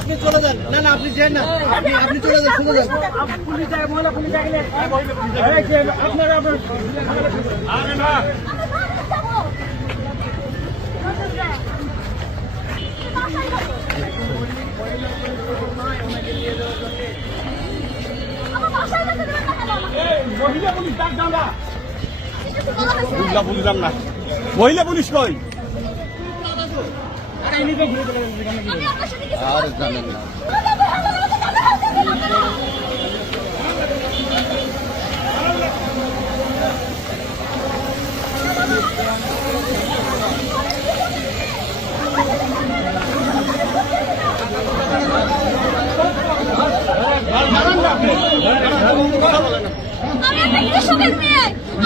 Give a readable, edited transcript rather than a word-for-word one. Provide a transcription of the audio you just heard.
আপনি চলে যান। না না আপনি যান না, আপনি চলে যান, চলে যান। পুলিশ যায়, মহিলা পুলিশ গেলে আপনারা আরে না মহিলা পুলিশ ডাক দাও না, বুঝলাম না মহিলা পুলিশ কই? আর জানেন না।